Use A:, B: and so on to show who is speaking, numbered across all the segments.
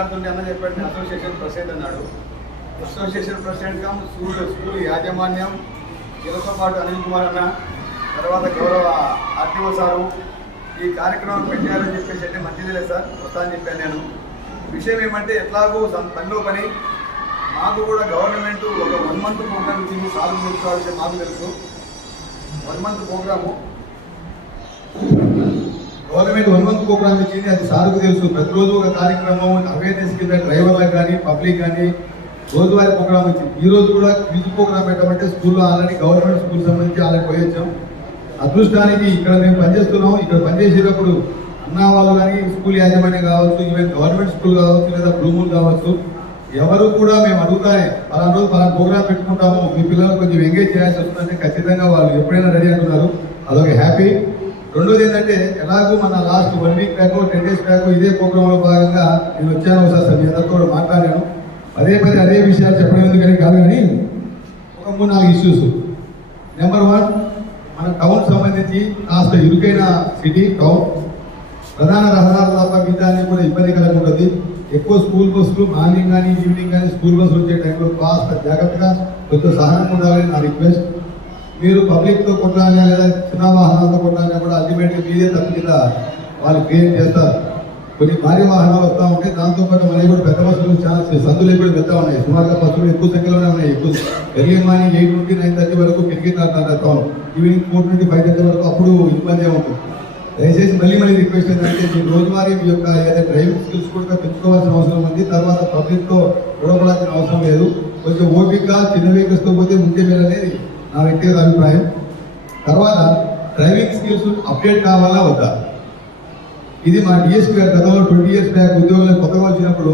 A: మాట్లాడుతుంటే అన్న చెప్పాడు అసోసియేషన్ ప్రెసిడెంట్ అన్నాడు. అసోసియేషన్ ప్రెసిడెంట్గా స్కూల్ స్కూల్ యాజమాన్యం వీళ్ళతో పాటు అనిల్ కుమార్ అన్న తర్వాత గౌరవ ఆర్టీఓ సారు. ఈ కార్యక్రమం పెట్టారని చెప్పేసి అంటే మంచిది లేదు సార్ వస్తా చెప్పాను నేను. విషయం ఏమంటే ఎట్లాగో పనిలో పని. మాకు కూడా గవర్నమెంట్ ఒక వన్ మంత్ ప్రోగ్రామ్ ఇచ్చింది సాగు చేసుకోవాల్సి మాకు తెలుసు. One month programme. Government one month programme ఇచ్చింది అది సార్కు తెలుసు. ప్రతిరోజు ఒక కార్యక్రమం అవేర్నెస్ కింద డ్రైవర్లకు కానీ పబ్లిక్ కానీ రోజువారీ ప్రోగ్రామ్ ఇచ్చింది ఈ రోజు కూడా క్విజ్ ప్రోగ్రామ్ పెట్టమంటే స్కూల్లో ఆల్రెడీ గవర్నమెంట్ స్కూల్ సంబంధించి ఆల్రెడీ పోయొచ్చాం అదృష్టానికి ఇక్కడ మేము పనిచేస్తున్నాం. ఇక్కడ పనిచేసేటప్పుడు అన్న వాళ్ళు కానీ స్కూల్ యాజమాన్యం కావచ్చు ఈవెన్ గవర్నమెంట్ స్కూల్ కావచ్చు లేదా బ్లూమూల్ కావచ్చు ఎవరు కూడా మేము అడుగుతానే పలానా రోజు పలానా ప్రోగ్రామ్ పెట్టుకుంటాము. మీ పిల్లలు కొంచెం ఎంగేజ్ చేయాల్సి వస్తుందంటే ఖచ్చితంగా వాళ్ళు ఎప్పుడైనా రెడీ అంటున్నారు అదొక హ్యాపీ రెండోది ఏంటంటే ఎలాగో మన last one week back ten days back ఇదే ప్రోగ్రామ్లో భాగంగా నేను వచ్చాను ఒకసారి సార్ మీ అందరితో కూడా మాట్లాడాను. అదే పదే అదే విషయాలు చెప్పడం ఎందుకని కాదు కానీ ఒక మూడు నాలుగు ఇష్యూస్ నెంబర్ వన్ మన టౌన్ సంబంధించి కాస్త ఇరుకైన సిటీ టౌన్ ప్రధాన రహదారుల తప్ప మిగతా కూడా ఇబ్బంది కలుగుతుంది ఎక్కువ స్కూల్ బస్సులు మార్నింగ్ కానీ ఈవినింగ్ కానీ స్కూల్ బస్సులు వచ్చే టైంలో కాస్త జాగ్రత్తగా కొంచెం సహనం ఉండాలని నా రిక్వెస్ట్ మీరు పబ్లిక్తో తో లేదా చిన్న వాహనాలతో కొట్టాలన్నా కూడా అల్టిమేట్గా మీరే తప్పు కింద వాళ్ళు క్రియేట్ చేస్తారు. కొన్ని భారీ వాహనాలు వస్తూ ఉంటాయి. దాంతోపాటు మనకి కూడా పెద్ద బస్సులు చాలా సందులు కూడా వెళ్తా ఉన్నాయి. సుమారుగా బస్సులు ఎక్కువ సంఖ్యలోనే ఉన్నాయి. ఎక్కువ ఎర్లీ మార్నింగ్ ఎయిట్ నుండి నైన్ థర్టీ వరకు క్రికెట్ ఆడుతుంటారు ఈవినింగ్ ఫోర్ నుండి ఫైవ్ థర్టీ వరకు అప్పుడు ఇబ్బంది ఉంటుంది దయచేసి మళ్ళీ మళ్ళీ రిక్వెస్ట్ ఏంటంటే మీ రోజువారీ మీ యొక్క ఏదైతే డ్రైవింగ్ స్కిల్స్ కూడా పెంచుకోవాల్సిన అవసరం ఉంది. తర్వాత పబ్లిక్తో గొడవపడాల్సిన అవసరం లేదు. కొంచెం ఓపిక చిన్న వెహికల్స్తో పోతే ముందే మీరు అనేది నా వ్యక్తిగత అభిప్రాయం. తర్వాత డ్రైవింగ్ స్కిల్స్ అప్డేట్ కావాలా వద్దా? ఇది మా డిఎస్పీ గారు గతంలో ట్వంటీ ఇయర్స్ బ్యాక్ ఉద్యోగంలో కొత్తగా వచ్చినప్పుడు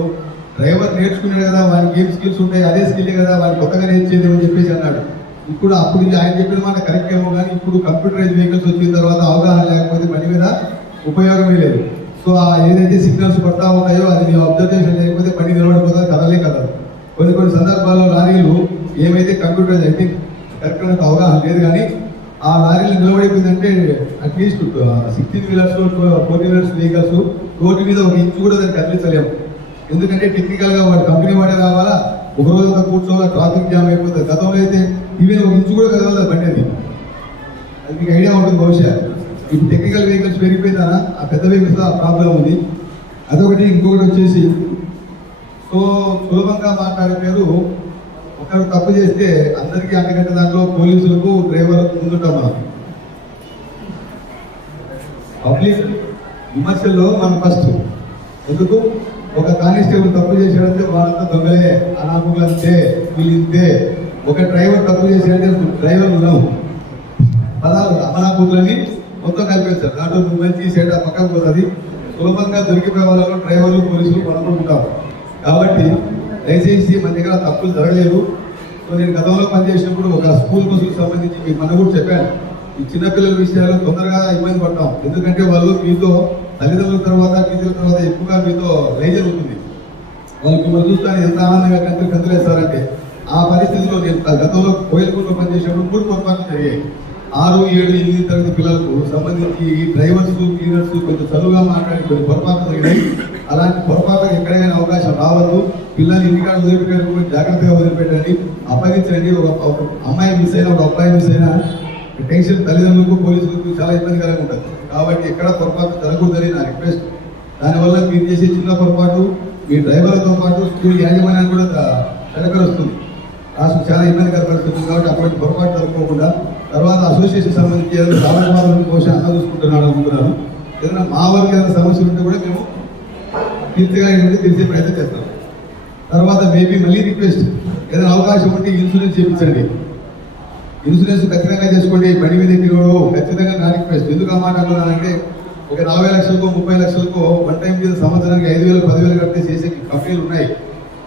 A: డ్రైవర్ నేర్చుకున్నాడు కదా వానికి ఏం స్కిల్స్ ఉంటాయి అదే స్కిల్ కదా వానికి కొత్తగా నేర్చేది అని చెప్పేసి అన్నాడు. ఇప్పుడు అప్పుడు ఆయన చెప్పిన మాట కరెక్ట్ ఏమో కానీ ఇప్పుడు కంప్యూటరైజ్ వెహికల్స్ వచ్చిన తర్వాత అవగాహన లేకపోతే పని మీద ఉపయోగమే లేదు. సో ఆ ఏదైతే సిగ్నల్స్ పడతా ఉంటాయో అది నీ అబ్జర్వేషన్ లేకపోతే పని నిలబడిపోతుంది కదలే కదలు కొన్ని కొన్ని సందర్భాల్లో లారీలు ఏమైతే కంప్యూటరైజ్ అయితే కరెక్ట్ అవగాహన లేదు కానీ ఆ లారీలు నిలబడిపోయిందంటే at least sixteen wheelers four wheelers vehicles road మీద ఒక ఇంచు కూడా దాన్ని కదిలించలేము. ఎందుకంటే టెక్నికల్గా వాడు కంపెనీ వాడే రావాలా ఒక రోజు అంతా కూర్చోవాలా ట్రాఫిక్ జామ్ అయిపోతుంది. గతంలో అయితే ఈవెన్ ఒక ఇంచు కూడా కదలదు బండి అది అది మీకు ఐడియా ఉంటుంది బహుశా. ఇప్పుడు టెక్నికల్ వెహికల్స్ పెరిగిపోయిందా ఆ పెద్ద వెహికల్స్ ఆ ప్రాబ్లం ఉంది. అదొకటి ఇంకొకటి వచ్చేసి సో సులభంగా మాట్లాడే పేరు ఒకరు తప్పు చేస్తే అందరికీ అంతకంటే దాంట్లో పోలీసులకు డ్రైవర్లకు ముందుంటాం మనం. పబ్లిక్ విమర్శల్లో మనం ఫస్ట్ ఎందుకు? ఒక కానిస్టేబుల్ తప్పు చేశాడంటే వాళ్ళంతా దొంగలే అనామకులు అంతే వీళ్ళింతే ఒక డ్రైవర్ తప్పు చేశాడంటే డ్రైవర్ ఉన్నావు పదాలు అమలాపూర్లని మొత్తం కలిపేస్తారు. దాంట్లో నువ్వు మంచి సైడ్ పక్కకు పోతుంది. సులభంగా దొరికిపోయే వాళ్ళలో డ్రైవర్లు పోలీసులు మనం ఉంటాం. కాబట్టి దయచేసి మన దగ్గర తప్పులు జరగలేదు. సో నేను గతంలో పనిచేసినప్పుడు ఒక స్కూల్ బస్సుకు సంబంధించి మీకు మన కూడా చెప్పాను. ఈ చిన్నపిల్లల విషయాలు తొందరగా ఇబ్బంది పడతాం. ఎందుకంటే వాళ్ళు మీతో తల్లిదండ్రుల తర్వాత టీచర్ల తర్వాత ఎక్కువగా మీతో లేజర్ ఉంటుంది వాళ్ళు మిమ్మల్ని చూస్తాను ఎంత ఆనందంగా కంతులు కంతులేస్తారంటే ఆ పరిస్థితిలో నేను గతంలో కోయిల్పూర్లో పనిచేసినప్పుడు మూడు పొరపాట్లు జరిగాయి. ఆరు ఏడు ఎనిమిది తరగతి పిల్లలకు సంబంధించి ఈ డ్రైవర్స్ క్లీనర్స్ కొంచెం చదువుగా మాట్లాడి కొన్ని పొరపాట్లు జరిగినాయి అలాంటి పొరపాట్లకు ఎక్కడైనా అవకాశం రావద్దు పిల్లల్ని ఇంటికాడ వదిలిపెట్టడం జాగ్రత్తగా వదిలిపెట్టండి అప్పగించండి ఒక ఒక అమ్మాయి మిస్ అయినా ఒక అబ్బాయి మిస్ అయినా టెన్షన్ తల్లిదండ్రులకు పోలీసులకు చాలా ఇబ్బందికరంగా ఉంటుంది కాబట్టి ఎక్కడ పొరపాటు జరగకూడదని నా రిక్వెస్ట్ దానివల్ల మీరు చేసే చిన్న పొరపాటు మీ డ్రైవర్లతో పాటు స్కూల్ యాజమాన్యాన్ని కూడా వెనకలు వస్తుంది రాష్ట్రం చాలా ఇబ్బందికర పరిస్థితుంది కాబట్టి అటువంటి పొరపాటు జరగకుండా తర్వాత అసోసియేషన్ సంబంధించి ఏదైనా కోసం అన్న చూసుకుంటున్నాడు అనుకున్నాను ఏదైనా మా వారికి ఏదైనా సమస్యలు ఉంటే కూడా మేము తీర్చగా తెలిసే తీర్చే ప్రయత్నం చేస్తాం. తర్వాత మేబీ మళ్ళీ రిక్వెస్ట్ ఏదైనా అవకాశం ఉంటే ఇన్సూరెన్స్ చేయించండి. ఇన్సూరెన్స్ ఖచ్చితంగా చేసుకోండి. బండి మీద ఎక్కినోడు ఖచ్చితంగా నా రిక్వెస్ట్ ఎందుకు ఆ మాట ఒక నలభై లక్షలకు ముప్పై లక్షలకు వన్ టైం మీద సంవత్సరానికి ఐదు వేలు పదివేలు కట్టే చేసే కంపెనీలు ఉన్నాయి.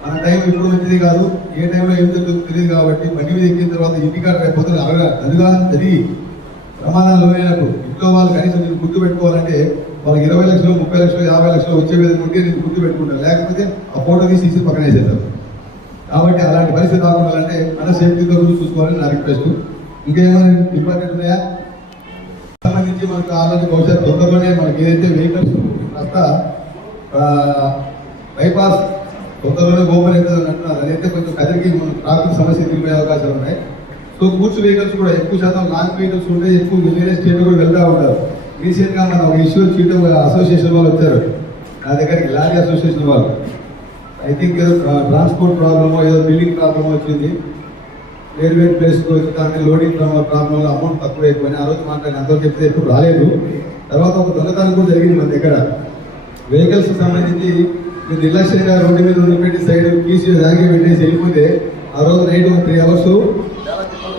A: మన టైం ఎప్పుడు మంచిది కాదు ఏ టైంలో ఏం జరుగుతుందో తెలియదు కాబట్టి బండి మీద ఎక్కిన తర్వాత ఇంటికాడ రేపు పొద్దున అరగా అదుగా జరిగి ప్రమాదాలు లోనైనప్పుడు ఇంట్లో వాళ్ళు కనీసం నేను గుర్తు పెట్టుకోవాలంటే వాళ్ళకి ఇరవై లక్షలు ముప్పై లక్షలు యాభై లక్షలు వచ్చే విధంగా ఉంటే నేను గుర్తు పెట్టుకుంటాను. లేకపోతే ఆ ఫోటో తీసి తీసి పక్కన వేసేస్తారు కాబట్టి అలాంటి పరిస్థితి రాకుండా అంటే మన సేఫ్టీతో గురించి చూసుకోవాలని నా రిక్వెస్ట్. ఇంకేమైనా ఇంపార్టెంట్ ఉన్నాయా? సంబంధించి మనకు ఆల్రెడీ భవిష్యత్తు తొందరలోనే మనకి ఏదైతే వెహికల్స్ కాస్త బైపాస్ కొంతలోనే ఓపెన్ అవుతుంది అని అంటున్నారు. అదైతే కొంచెం కదిరికి ట్రాఫిక్ సమస్య తిరిగిపోయే అవకాశాలు ఉన్నాయి. సో గూడ్స్ వెహికల్స్ కూడా ఎక్కువ శాతం లాంగ్ వెహికల్స్ ఉంటే ఎక్కువ వేరే స్టేట్ కూడా వెళ్తూ ఉంటారు. రీసెంట్గా మన ఒక ఇష్యూ చీటం అసోసియేషన్ వాళ్ళు వచ్చారు. నా దగ్గరికి లారీ అసోసియేషన్ వాళ్ళు. ఐ థింక్ ఏదో ట్రాన్స్పోర్ట్ ప్రాబ్లమో ఏదో బిల్డింగ్ ప్రాబ్లమో వచ్చింది. వేరు వేరు ప్లేస్ కానీ లోడింగ్ ప్రాబ్లం అమౌంట్ తక్కువ అయిపోయినా ఆ రోజు మాట్లాడిన అందరూ చెప్తే ఎప్పుడు రాలేదు. తర్వాత ఒక దొంగతనం కూడా జరిగింది మన దగ్గర. వెహికల్స్ సంబంధించి మీరు నిర్లక్ష్యంగా రోడ్డు మీద ఉన్నటువంటి సైడ్ పీసీ దాగి పెట్టేసి వెళ్ళిపోతే ఆ రోజు నైట్ ఒక త్రీ అవర్స్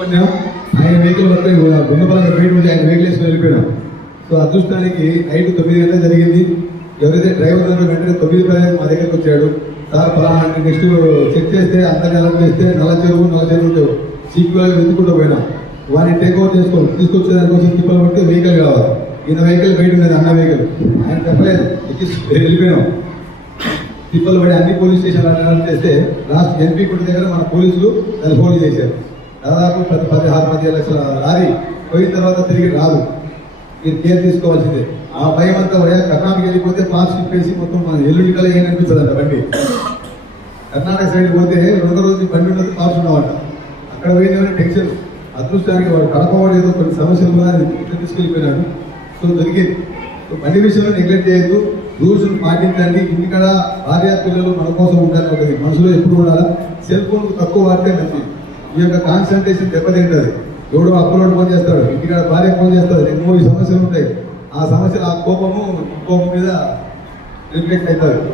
A: పడినాం ఆయన వెహికల్ వస్తే గుండపలంగా బయట ఉండి ఆయన వెహికల్ వేసుకుని వెళ్ళిపోయినాం. సో అదృష్టానికి నైట్ తొమ్మిది గంటల జరిగింది. ఎవరైతే డ్రైవర్ ఉన్నారో వెంటనే తొమ్మిది పది మా దగ్గరకు వచ్చాడు. సార్ నెక్స్ట్ చెక్ చేస్తే అంత నెల చేస్తే నల్ల చెరువు నల్ల చెరువు ఉంటావు సీక్వెల్ వెతుకుంటూ పోయినా. వాడిని టేక్ ఓవర్ చేసుకోవాలి తీసుకొచ్చేదానికి వచ్చి తిప్పలు పడితే వెహికల్ కావాలి. ఈయన వెహికల్ బయట ఉన్నది అన్న వెహికల్. ఆయన చెప్పలేదు. వెళ్ళిపోయినాం. తిప్పలు పడి అన్ని పోలీస్ స్టేషన్లు అటెండ్ చేస్తే లాస్ట్ ఎంపీ కొట్టు దగ్గర మన పోలీసులు దాన్ని హోల్డ్ చేశారు. దాదాపు పది పదిహారు పదిహేను లక్షల లారీ పోయిన తర్వాత తిరిగి రాదు. మీరు కేర్ తీసుకోవాల్సిందే. ఆ భయం అంతా పోయా కర్ణాటక వెళ్ళిపోతే పాస్ తిప్పేసి మొత్తం మన ఎల్లుండి కల ఏం అనిపిస్తుంది అంట బండి. కర్ణాటక సైడ్ పోతే రెండో రోజు బండి ఉండదు పాస్ ఉండవంట అక్కడ పోయిందేమైనా టెన్షన్? అదృష్టానికి వాడు కడపవాడు ఏదో కొన్ని సమస్యలు ఉన్నాయని ఇట్లా తీసుకెళ్ళిపోయినాడు. సో దొరికింది. బండి విషయంలో నెగ్లెక్ట్ చేయొద్దు. రూల్స్ పాటించండి. ఇంటికాడ భార్య పిల్లలు మన కోసం ఉండాలి ఒకటి. మనసులో ఎప్పుడు ఉండాలా? సెల్ ఫోన్ తక్కువ వాడితే మంచిది. ఈ యొక్క కాన్సన్ట్రేషన్ దెబ్బతింటది. ఎవడో అప్లోడ్ ఫోన్ చేస్తాడు. ఇంటికాడ భార్య ఫోన్ చేస్తాడు. ఎన్నో సమస్యలు ఉంటాయి. ఆ సమస్యలు ఆ కోపము కోపం మీద రిఫ్లెక్ట్ అవుతుంది